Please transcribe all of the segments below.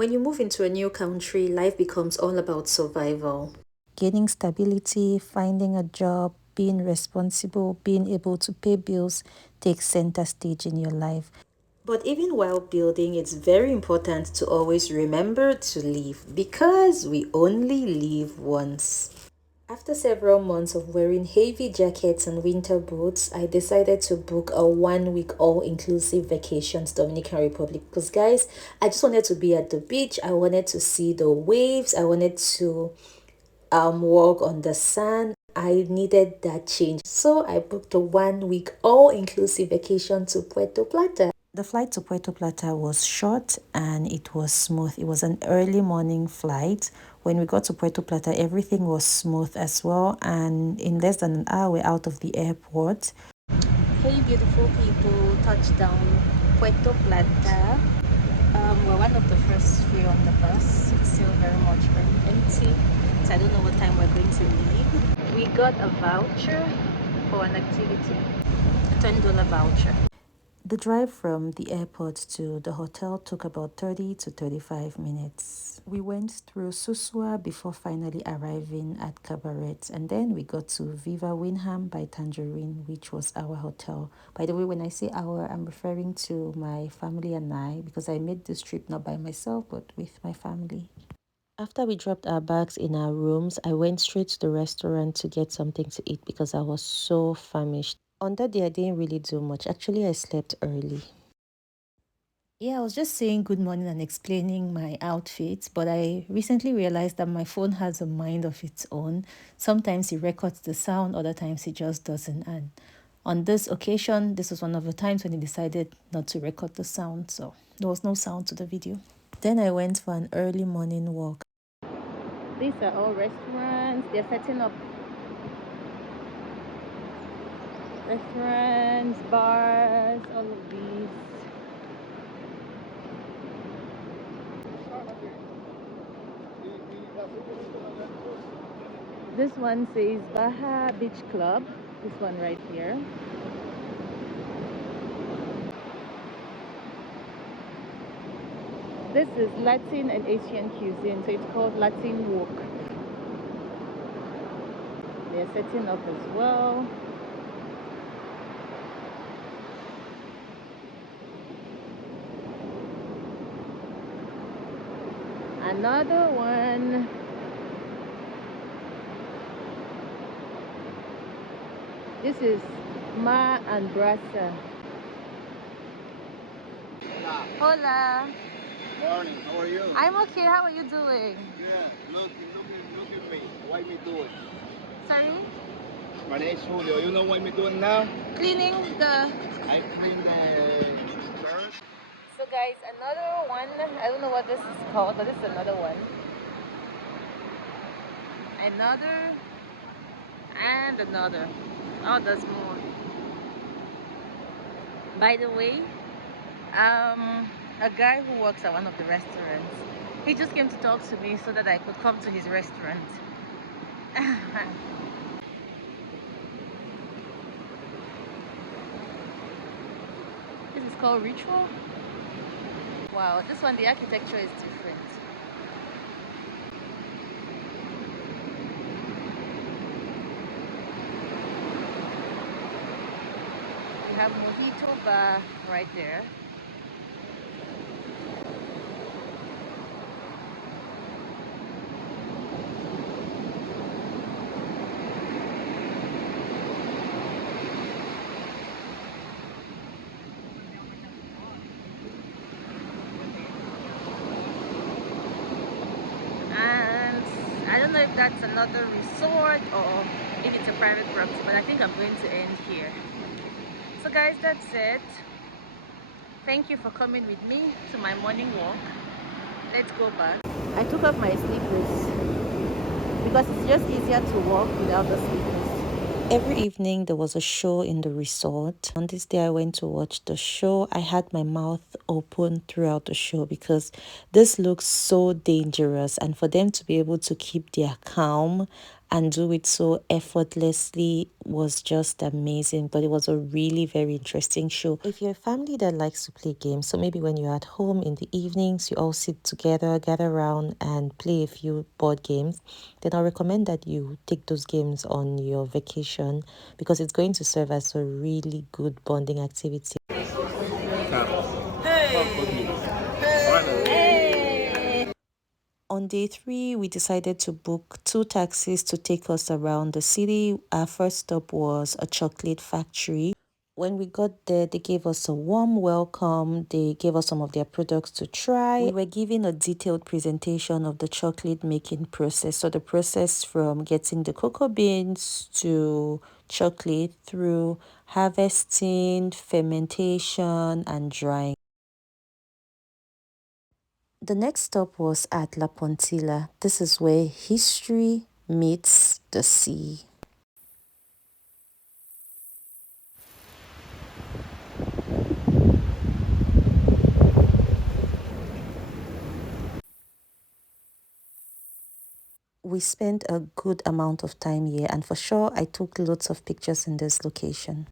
When you move into a new country, life becomes all about survival. Gaining stability, finding a job, being responsible, being able to pay bills takes center stage in your life. But even while building, it's very important to always remember to leave because we only live once. After several months of wearing heavy jackets and winter boots, I decided to book a 1 week all inclusive vacation to Dominican Republic. Because, guys, I just wanted to be at the beach, I wanted to see the waves, I wanted to walk on the sand. I needed that change. So I booked a 1 week all inclusive vacation to Puerto Plata. The flight to Puerto Plata was short and it was smooth. It was an early morning flight. When we got to Puerto Plata, everything was smooth as well. And in less than an hour, we're out of the airport. Hey, beautiful people, touchdown Puerto Plata. We're one of the first few on the bus. It's still very empty, so I don't know what time we're going to leave. We got a voucher for an activity, a $20 voucher. The drive from the airport to the hotel took about 30 to 35 minutes. We went through Susua before finally arriving at Cabaret, and then we got to Viva Winham by Tangerine, which was our hotel. By the way, when I say our, I'm referring to my family and I, because I made this trip not by myself but with my family. After we dropped our bags in our rooms, I went straight to the restaurant to get something to eat because I was so famished. On that day, I didn't really do much. Actually, I slept early. Yeah, I was just saying good morning and explaining my outfits, but I recently realized that my phone has a mind of its own. Sometimes it records the sound, other times it just doesn't. And on this occasion, this was one of the times when it decided not to record the sound, so there was no sound to the video. Then I went for an early morning walk. These are all restaurants. They're setting up restaurants, bars, all of these. This one says Baja Beach Club. This one right here. This is Latin and Asian cuisine, so it's called Latin Walk. They're setting up as well. Another one. This is Ma and Brasa. Hola. Morning, how are you? I'm okay. How are you doing? Yeah, look at me. Why me doing? Sorry? My name is Julio. You know what me doing now? Cleaning the... I clean the bird. So guys, another one. I don't know what this is called, but this is another one. Another and another. Oh, there's more. By the way, a guy who works at one of the restaurants, he just came to talk to me so that I could come to his restaurant. This is called Ritual. Wow, this one, the architecture is different. We have Mojito Bar right there. And I don't know if that's another resort or if it's a private property, but I think I'm going to end here. So guys, that's it. Thank you for coming with me to my morning walk. Let's go back. I took off my slippers because it's just easier to walk without the slippers. Every evening there was a show in the resort. On this day I went to watch the show. I had my mouth open throughout the show because this looks so dangerous, and for them to be able to keep their calm and do it so effortlessly was just amazing. But it was a really very interesting show. If you're a family that likes to play games, so maybe when you're at home in the evenings, you all sit together, gather around and play a few board games, then I recommend that you take those games on your vacation because it's going to serve as a really good bonding activity. On day three, we decided to book two taxis to take us around the city. Our first stop was a chocolate factory. When we got there, they gave us a warm welcome. They gave us some of their products to try. We were given a detailed presentation of the chocolate making process. So the process from getting the cocoa beans to chocolate through harvesting, fermentation, and drying. The next stop was at La Pontilla. This is where history meets the sea. We spent a good amount of time here, and for sure, I took lots of pictures in this location.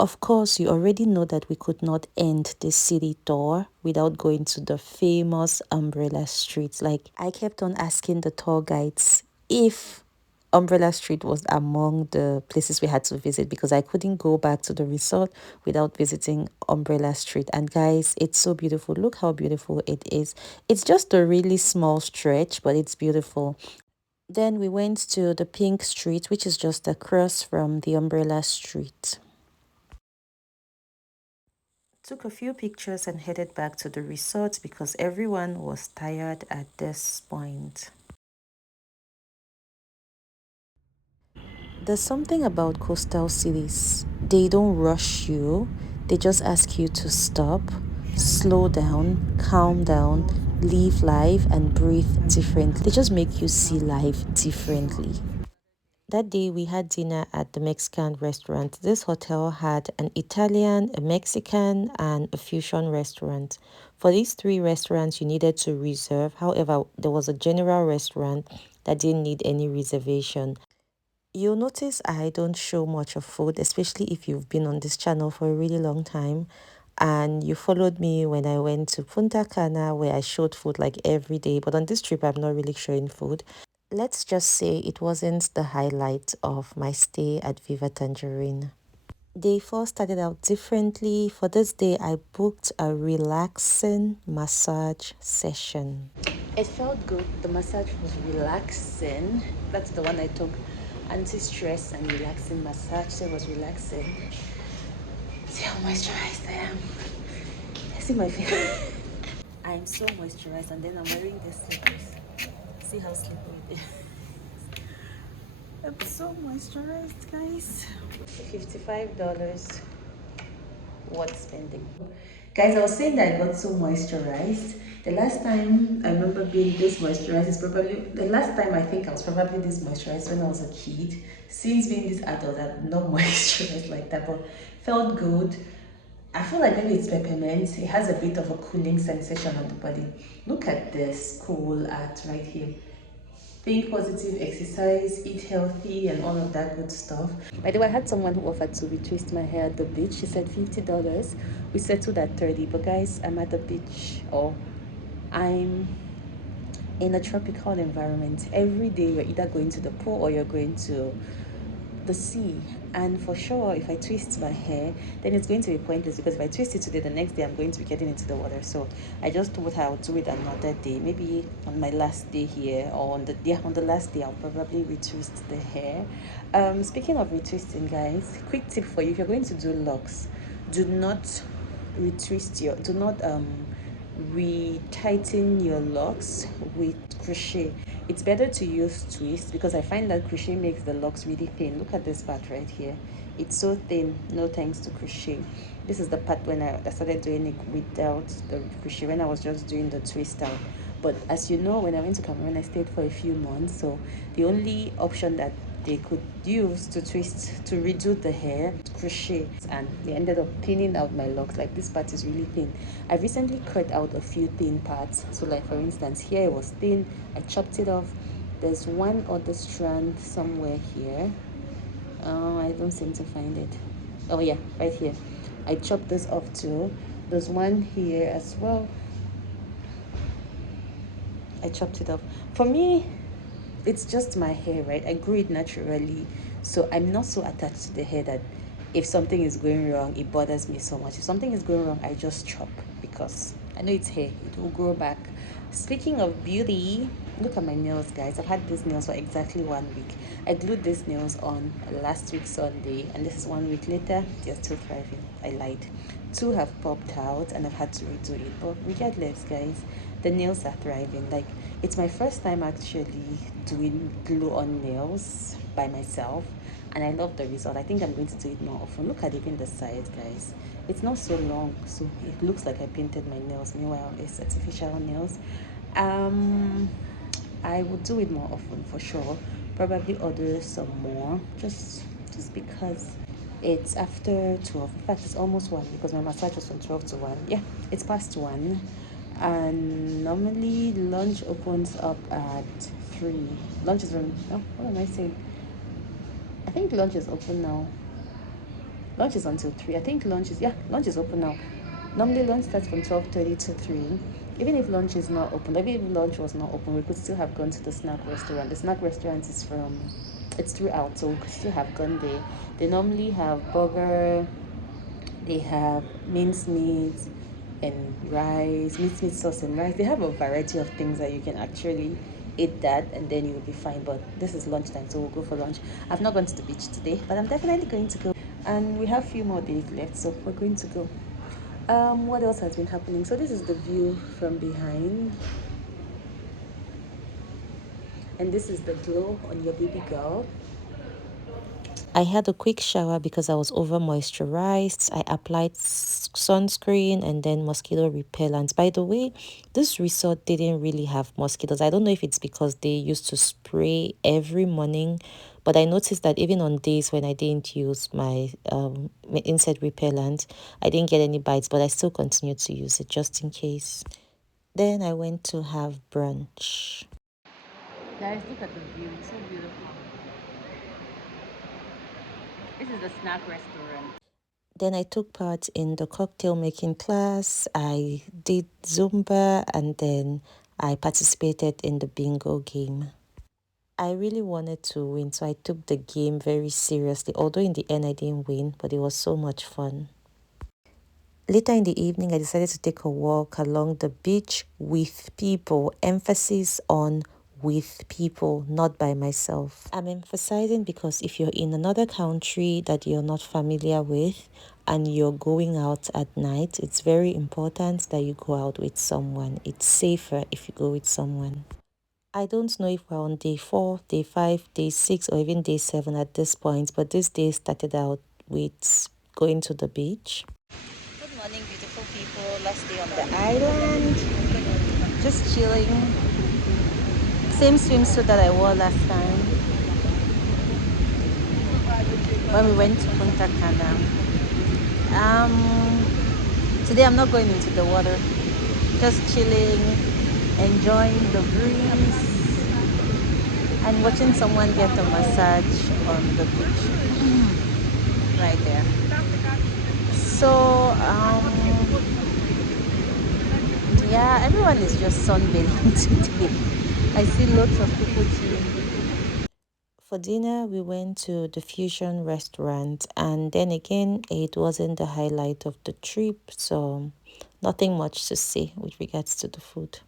Of course, you already know that we could not end the city tour without going to the famous Umbrella Street. Like, I kept on asking the tour guides if Umbrella Street was among the places we had to visit because I couldn't go back to the resort without visiting Umbrella Street. And guys, it's so beautiful. Look how beautiful it is. It's just a really small stretch, but it's beautiful. Then we went to the Pink Street, which is just across from the Umbrella Street. Took a few pictures and headed back to the resort because everyone was tired at this point. There's something about coastal cities. They don't rush you, they just ask you to stop, slow down, calm down, live life, and breathe differently. They just make you see life differently. That day we had dinner at the Mexican restaurant. This hotel had an Italian, a Mexican, and a fusion restaurant. For these three restaurants, you needed to reserve. However, there was a general restaurant that didn't need any reservation. You'll notice I don't show much of food, especially if you've been on this channel for a really long time and you followed me when I went to Punta Cana where I showed food like every day. But on this trip, I'm not really showing food. Let's just say it wasn't the highlight of my stay at Viva Tangerine. Day 4 started out differently. For this day, I booked a relaxing massage session. It felt good. The massage was relaxing. That's the one I took. Anti-stress and relaxing massage. So it was relaxing. See how moisturized I am. See my face. I'm so moisturized and then I'm wearing this slippers. See how slippery it is. I'm so moisturized, guys. $55 worth spending. Guys, I was saying that I got so moisturized. The last time I remember being this moisturized is probably the last time I think I was probably this moisturized when I was a kid. Since being this adult, I'm not moisturized like that, but felt good. I feel like maybe it's peppermint. It has a bit of a cooling sensation on the body. Look at this cool art right here. Think positive, exercise, eat healthy, and all of that good stuff. By the way, I had someone who offered to retwist my hair at the beach. She said $50. We settled at 30. But guys, I'm at the beach, or I'm in a tropical environment. Every day you're either going to the pool or you're going to the sea. And for sure, if I twist my hair, then it's going to be pointless because if I twist it today, the next day I'm going to be getting into the water. So I just thought I'll do it another day, maybe on my last day here, or on the last day I'll probably retwist the hair. Speaking of retwisting, guys, quick tip for you: if you're going to do locks, do not do not re-tighten your locks with crochet. It's better to use twist because I find that crochet makes the locks really thin. Look at this part right here. It's so thin, no thanks to crochet. This is the part when I started doing it without the crochet, when I was just doing the twist out. But as you know, when I went to Cameroon, I stayed for a few months, so the only option that they could use to twist, to redo the hair, crochet, and they ended up thinning out my locks. Like this part is really thin. I recently cut out a few thin parts. So like for instance, here it was thin, I chopped it off. There's one other strand somewhere here. I don't seem to find it. Oh yeah, right here. I chopped this off too. There's one here as well. I chopped it off. For me, it's just my hair, right? I grew it naturally. So I'm not so attached to the hair that if something is going wrong, it bothers me so much. If something is going wrong, I just chop because I know it's hair. It will grow back. Speaking of beauty, look at my nails, guys. I've had these nails for exactly 1 week. I glued these nails on last week Sunday, and this is 1 week later. They're still thriving. I lied. Two have popped out, and I've had to redo it. But regardless, guys, the nails are thriving. Like, it's my first time actually doing glue on nails by myself, and I love the result. I think I'm going to do it more often. Look at even the size, guys. It's not so long, so it looks like I painted my nails. Meanwhile, it's artificial nails. um I would do it more often for sure. Probably order some more, just because it's after 12. In fact, it's almost 1 because my massage was from 12 to 1. Yeah, it's past 1. And normally lunch opens up at 3. Lunch is from, oh, what am I saying? I think lunch is open now. Lunch is until 3. I think lunch is open now. Normally lunch starts from 12:30 to 3. Even if lunch is not open, maybe if lunch was not open, we could still have gone to the snack restaurant. The snack restaurant is it's throughout, so we could still have gone there. They normally have burger, they have minced meat and rice, minced meat sauce and rice. They have a variety of things that you can actually eat that and then you'll be fine. But this is lunchtime, so we'll go for lunch. I've not gone to the beach today, but I'm definitely going to go. And we have a few more days left, so we're going to go. What else has been happening? So this is the view from behind, and this is the glow on your baby girl. I had a quick shower because I was over moisturized. I applied sunscreen and then mosquito repellent. By the way, this resort didn't really have mosquitoes. I don't know if it's because they used to spray every morning, but I noticed that even on days when I didn't use my insect repellent, I didn't get any bites, but I still continued to use it just in case. Then I went to have brunch. Guys, look at the view. It's so beautiful. This is the snack restaurant. Then I took part in the cocktail making class. I did Zumba and then I participated in the bingo game. I really wanted to win, so I took the game very seriously. Although in the end I didn't win, but it was so much fun. Later in the evening, I decided to take a walk along the beach with people. Emphasis on with people, not by myself. I'm emphasizing because if you're in another country that you're not familiar with and you're going out at night, it's very important that you go out with someone. It's safer if you go with someone. I don't know if we're on day 4, day 5, day 6, or even day 7 at this point, but this day started out with going to the beach. Good morning, beautiful people. Last day on the island. Just chilling. Same swimsuit that I wore last time when we went to Punta Cana. Today I'm not going into the water. Just chilling, enjoying the breeze, and watching someone get a massage on the beach. Right there. So, yeah, everyone is just sunbathing today. I see lots of people chilling. For dinner, we went to the fusion restaurant, and then again, it wasn't the highlight of the trip, so nothing much to say with regards to the food.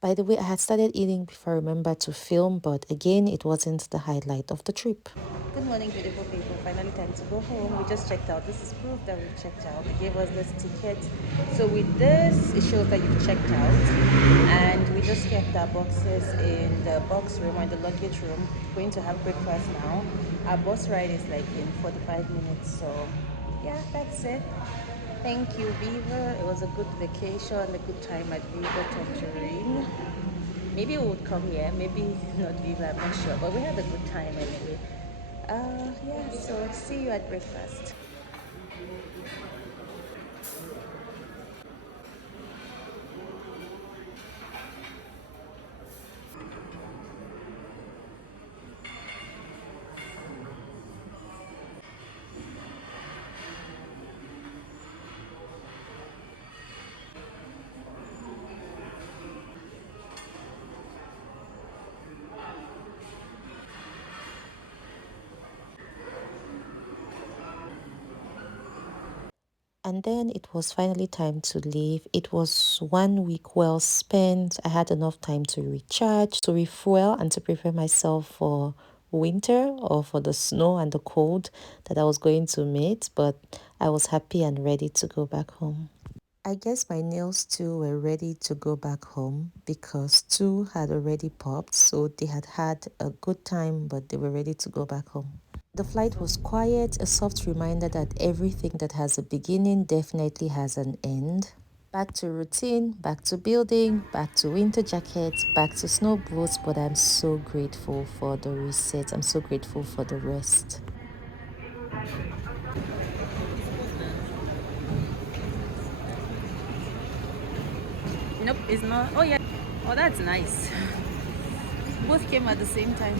By the way, I had started eating before I remember to film, but again, it wasn't the highlight of the trip. Good morning, beautiful people. Finally, time to go home. We just checked out. This is proof that we've checked out. They gave us this ticket. So with this, it shows that you've checked out. And we just kept our boxes in the box room or in the luggage room. Going to have breakfast now. Our bus ride is like in 45 minutes. So yeah, that's it. Thank you, Viva. It was a good vacation, a good time at Viva Torturing. Maybe we would come here, maybe not Viva, I'm not sure. But we had a good time anyway. Yeah, so see you at breakfast. And then it was finally time to leave. It was 1 week well spent. I had enough time to recharge, to refuel, and to prepare myself for winter or for the snow and the cold that I was going to meet. But I was happy and ready to go back home. I guess my nails too were ready to go back home because two had already popped, so they had had a good time, but they were ready to go back home. The flight was quiet, a soft reminder that everything that has a beginning definitely has an end. Back to routine, back to building, back to winter jackets, back to snow boots, but I'm so grateful for the reset. I'm so grateful for the rest. Nope, it's not. Oh, yeah. Oh, that's nice. Both came at the same time.